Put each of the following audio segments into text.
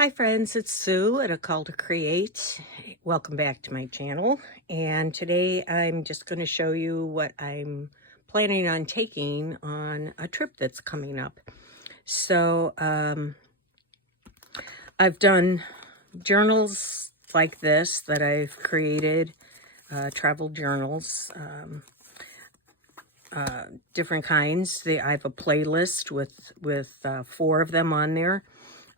Hi friends, it's Sue at A Call to Create. Welcome back to my channel. And today I'm just going to show you what I'm planning on taking on a trip that's coming up. So I've done journals like this that I've created, travel journals, different kinds. I have a playlist with 4 of them on there.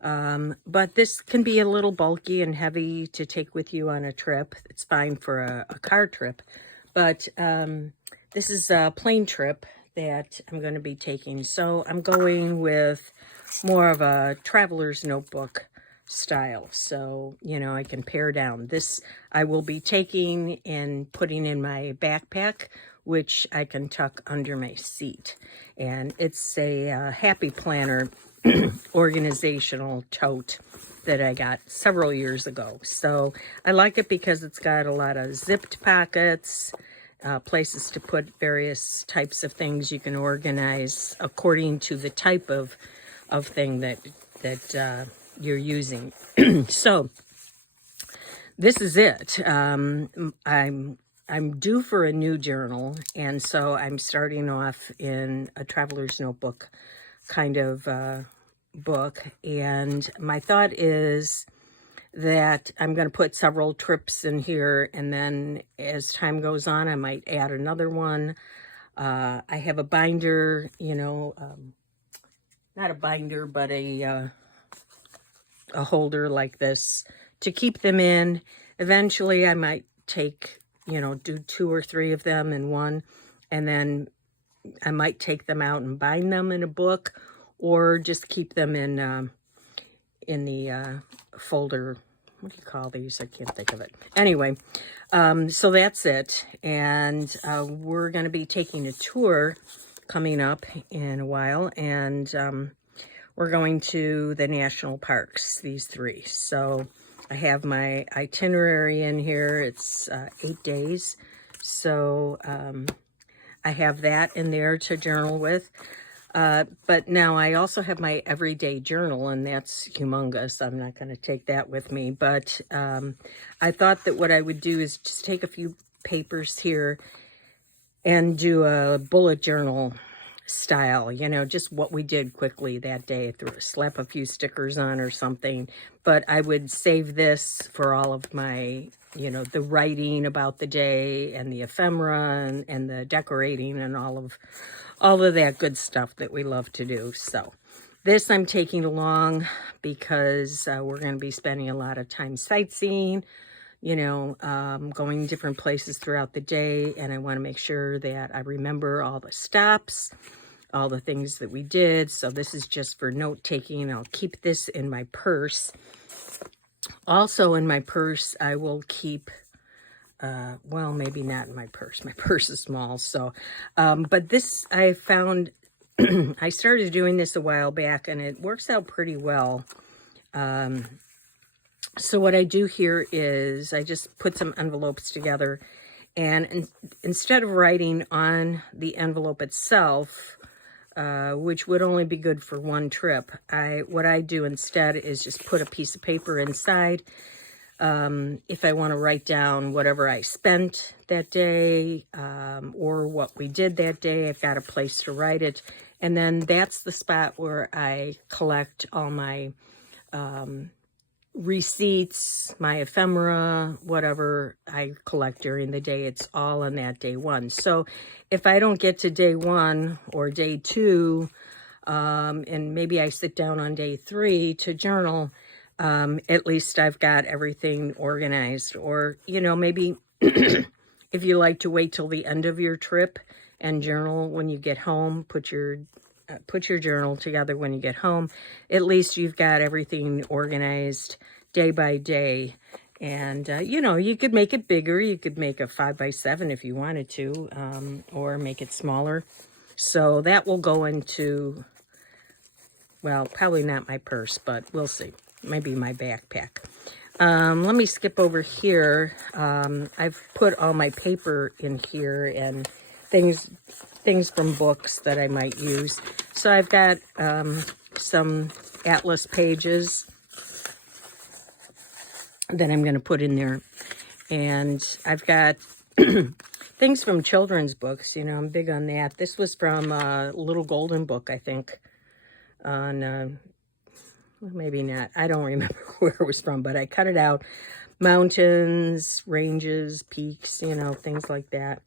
But this can be a little bulky and heavy to take with you on a trip. It's fine for a car trip, but this is a plane trip that I'm going to be taking. So I'm going with more of a traveler's notebook style. So, you know, I can pare down. This I will be taking and putting in my backpack, which I can tuck under my seat. And it's a Happy Planner organizational tote that I got several years ago. So I like it because it's got a lot of zipped pockets, places to put various types of things you can organize according to the type of thing that you're using. So this is it. I'm due for a new journal, and so I'm starting off in a traveler's notebook kind of book. And my thought is that I'm going to put several trips in here, and then as time goes on, I might add another one. I have a binder, you know, not a binder, but a holder like this to keep them in. Eventually, I might take, you know, do 2 or 3 of them in one, and then I might take them out and bind them in a book, or just keep them in the folder. What do you call these? I can't think of it. Anyway, so that's it. And we're going to be taking a tour coming up in a while, and we're going to the national parks, these 3. So I have my itinerary in here. It's 8 days. So I have that in there to journal with. But now I also have my everyday journal, and that's humongous. I'm not going to take that with me. But I thought that what I would do is just take a few papers here and do a bullet journal style, you know, just what we did quickly that day, slap a few stickers on or something. But I would save this for all of my, you know, the writing about the day and the ephemera and the decorating and all of that good stuff that we love to do. So this I'm taking along because we're going to be spending a lot of time sightseeing, you know, going different places throughout the day. And I want to make sure that I remember all the stops, all the things that we did. So this is just for note taking. I'll keep this in my purse. Also in my purse, I will keep, well, maybe not in my purse. My purse is small. So, but this I found, I started doing this a while back, and it works out pretty well. So what I do here is I just put some envelopes together, and instead of writing on the envelope itself, which would only be good for one trip, what I do instead is just put a piece of paper inside. If I want to write down whatever I spent that day, or what we did that day, I've got a place to write it. And then that's the spot where I collect all my receipts, my ephemera, whatever I collect during the day. It's all on that day 1. So if I don't get to day 1 or day 2, and maybe I sit down on day 3 to journal, at least I've got everything organized. Or, you know, maybe if you like to wait till the end of your trip and journal when you get home, put your journal together when you get home. At least you've got everything organized day by day. And, you know, you could make it bigger. You could make a 5x7 if you wanted to, or make it smaller. So that will go into, well, probably not my purse, but we'll see. Maybe my backpack. Let me skip over here. I've put all my paper in here and things from books that I might use. So I've got some atlas pages that I'm going to put in there. And I've got things from children's books. You know, I'm big on that. This was from Little Golden Book, I think, on, well, maybe not. I don't remember where it was from, but I cut it out. Mountains, ranges, peaks, you know, things like that.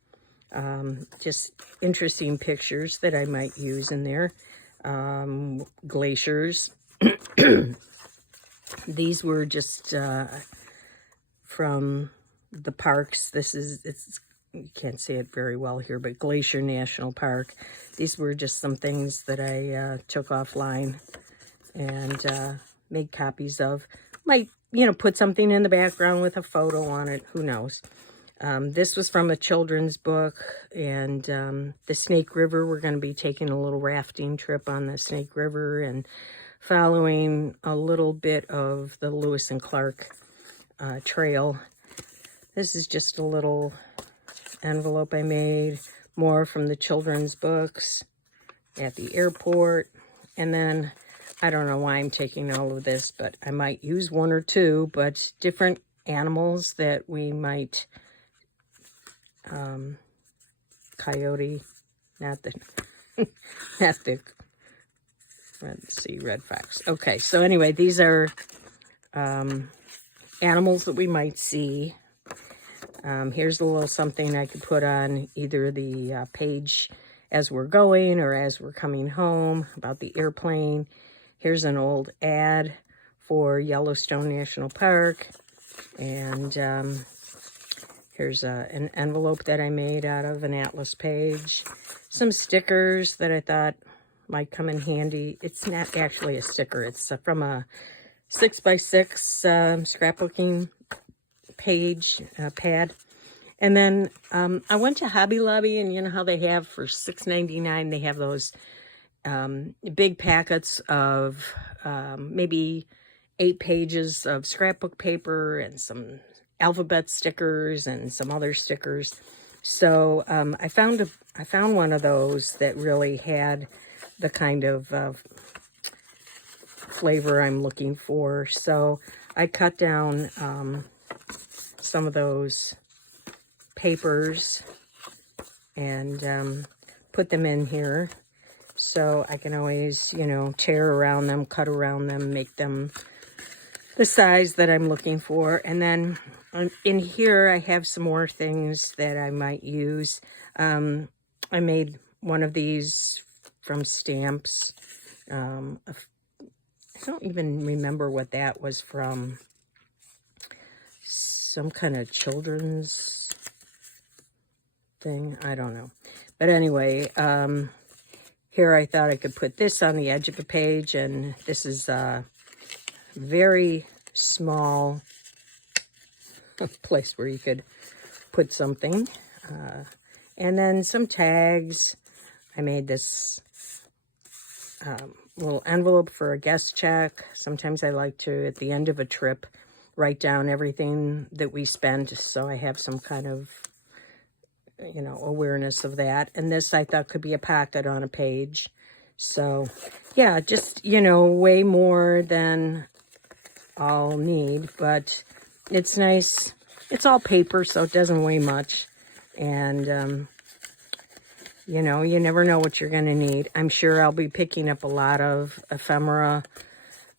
Just interesting pictures that I might use in there. Glaciers. These were just from the parks. You can't see it very well here, but Glacier National Park. These were just some things that I took offline and made copies of. Might, you know, put something in the background with a photo on it. Who knows? This was from a children's book, and the Snake River. We're going to be taking a little rafting trip on the Snake River and following a little bit of the Lewis and Clark trail. This is just a little envelope I made, more from the children's books at the airport. And then, I don't know why I'm taking all of this, but I might use one or two, but different animals that we might, coyote, not the, not the, let's see, red fox. Okay, so anyway, these are animals that we might see. Here's a little something I could put on either the page as we're going or as we're coming home about the airplane. Here's an old ad for Yellowstone National Park. And here's an envelope that I made out of an atlas page. Some stickers that I thought might come in handy. It's not actually a sticker. It's from a 6x6 scrapbooking page pad. And then I went to Hobby Lobby, and you know how they have for $6.99, they have those big packets of maybe 8 pages of scrapbook paper and some alphabet stickers and some other stickers. So I found one of those that really had the kind of flavor I'm looking for. So I cut down some of those papers and put them in here, so I can always, you know, tear around them, cut around them, make them the size that I'm looking for. And then in here I have some more things that I might use. I made one of these from stamps. I don't even remember what that was from. Some kind of children's thing. I don't know. But anyway, here I thought I could put this on the edge of a page, and this is a very small place where you could put something. And then some tags. I made this little envelope for a guest check. Sometimes I like to, at the end of a trip, write down everything that we spent, so I have some kind of, you know, awareness of that. And this I thought could be a pocket on a page. So yeah, just, you know, way more than I'll need, but it's nice. It's all paper, so it doesn't weigh much. And you know, you never know what you're going to need. I'm sure I'll be picking up a lot of ephemera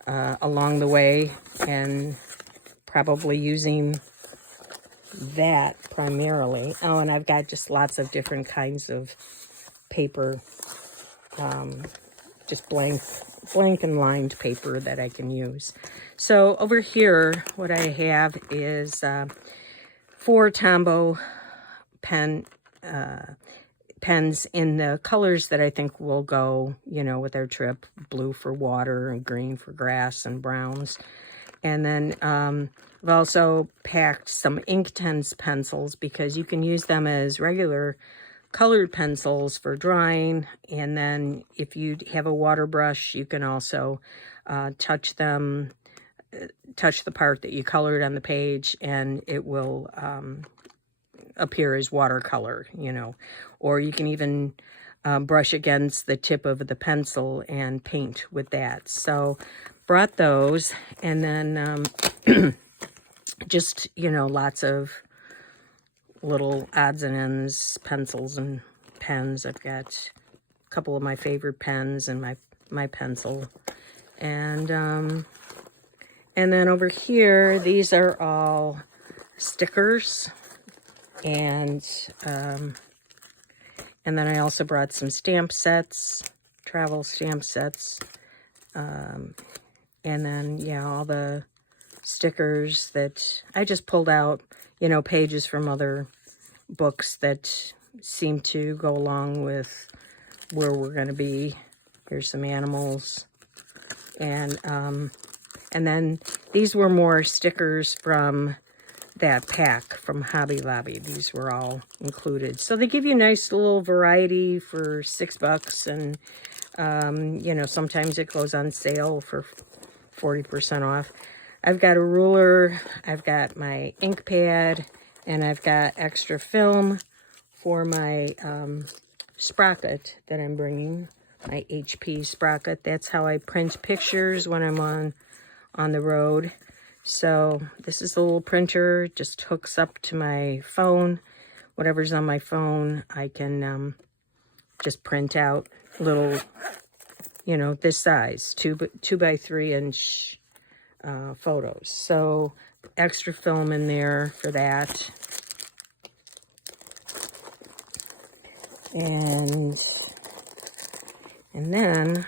along the way, and probably using that primarily. Oh, and I've got just lots of different kinds of paper, just blank and lined paper that I can use. So over here, what I have is 4 Tombow pens in the colors that I think will go, you know, with our trip. Blue for water and green for grass and browns. And then I've also packed some Inktense pencils, because you can use them as regular colored pencils for drawing. And then if you have a water brush, you can also touch the part that you colored on the page, and it will appear as watercolor, you know. Or you can even brush against the tip of the pencil and paint with that. So brought those, and then just, you know, lots of little odds and ends, pencils and pens. I've got a couple of my favorite pens and my pencil. And then over here, these are all stickers. And then I also brought some stamp sets, travel stamp sets. And then, yeah, all the stickers that I just pulled out, you know, pages from other books that seem to go along with where we're going to be. Here's some animals. And then these were more stickers from that pack from Hobby Lobby. These were all included. So they give you a nice little variety for $6. And, you know, sometimes it goes on sale for 40% off. I've got a ruler, I've got my ink pad, and I've got extra film for my sprocket that I'm bringing, my HP sprocket. That's how I print pictures when I'm on the road. So this is the little printer, just hooks up to my phone. Whatever's on my phone, I can just print out little, you know, this size, 2 by 3 inch photos. So extra film in there for that. And then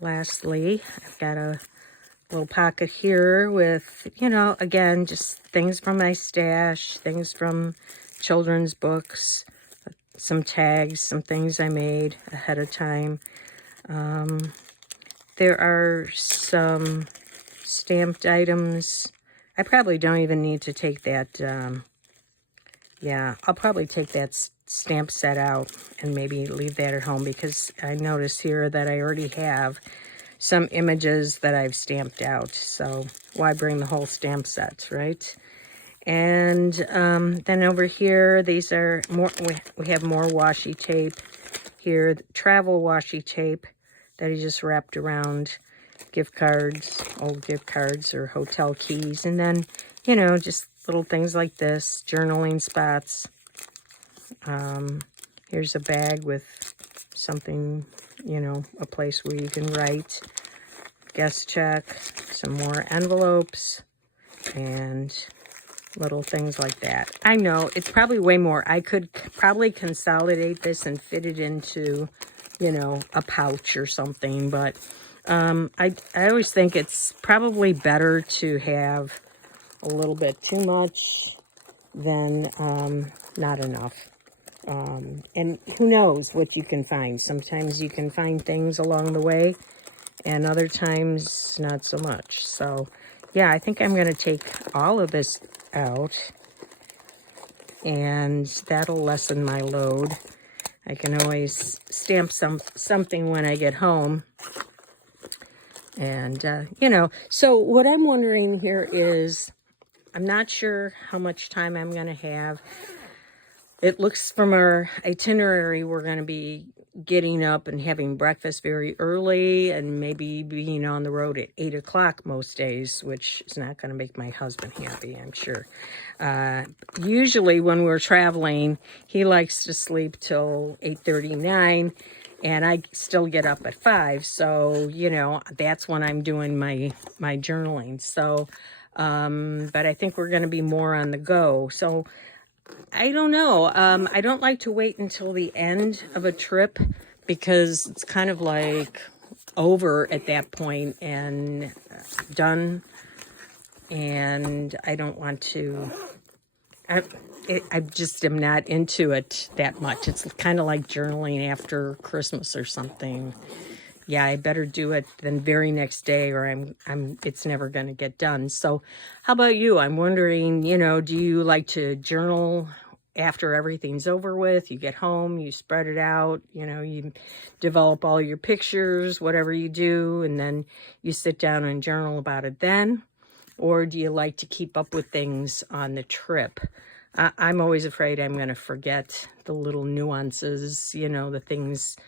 lastly, I've got a little pocket here with, you know, again, just things from my stash, things from children's books, some tags, some things I made ahead of time. There are some stamped items. I probably don't even need to take that, yeah, I'll probably take that stamp set out and maybe leave that at home, because I notice here that I already have some images that I've stamped out. So why bring the whole stamp sets, right? And then over here, these are more, we have more washi tape here, travel washi tape that I just wrapped around gift cards, old gift cards or hotel keys. And then, you know, just little things like this, journaling spots. Here's a bag with something, you know, a place where you can write, guest check, some more envelopes, and little things like that. I know it's probably way more. I could probably consolidate this and fit it into, you know, a pouch or something, but I always think it's probably better to have a little bit too much than not enough. And who knows what you can find. Sometimes you can find things along the way, and other times not so much. So yeah, I think I'm going to take all of this out, and that'll lessen my load. I can always stamp something when I get home. And, you know, so what I'm wondering here is, I'm not sure how much time I'm going to have. It looks from our itinerary, we're going to be getting up and having breakfast very early and maybe being on the road at 8 o'clock most days, which is not going to make my husband happy, I'm sure. Usually when we're traveling, he likes to sleep till 8:39, and I still get up at 5. So, you know, that's when I'm doing my journaling. So, but I think we're going to be more on the go. So I don't know. I don't like to wait until the end of a trip, because it's kind of like over at that point and done. And I don't want to, I just am not into it that much. It's kind of like journaling after Christmas or something. Yeah, I better do it the very next day, or it's never going to get done. So how about you? I'm wondering, you know, do you like to journal after everything's over with? You get home, you spread it out, you know, you develop all your pictures, whatever you do, and then you sit down and journal about it then? Or do you like to keep up with things on the trip? I'm always afraid I'm going to forget the little nuances, you know, the things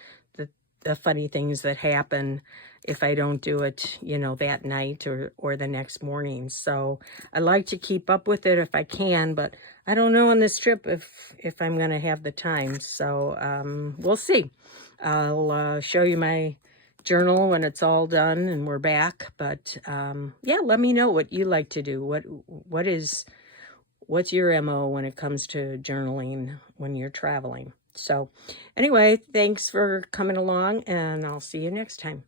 the funny things that happen if I don't do it, you know, that night or the next morning. So I like to keep up with it if I can, but I don't know on this trip if I'm going to have the time. So we'll see. I'll show you my journal when it's all done and we're back. But yeah, let me know what you like to do. What's your MO when it comes to journaling when you're traveling? So anyway, thanks for coming along, and I'll see you next time.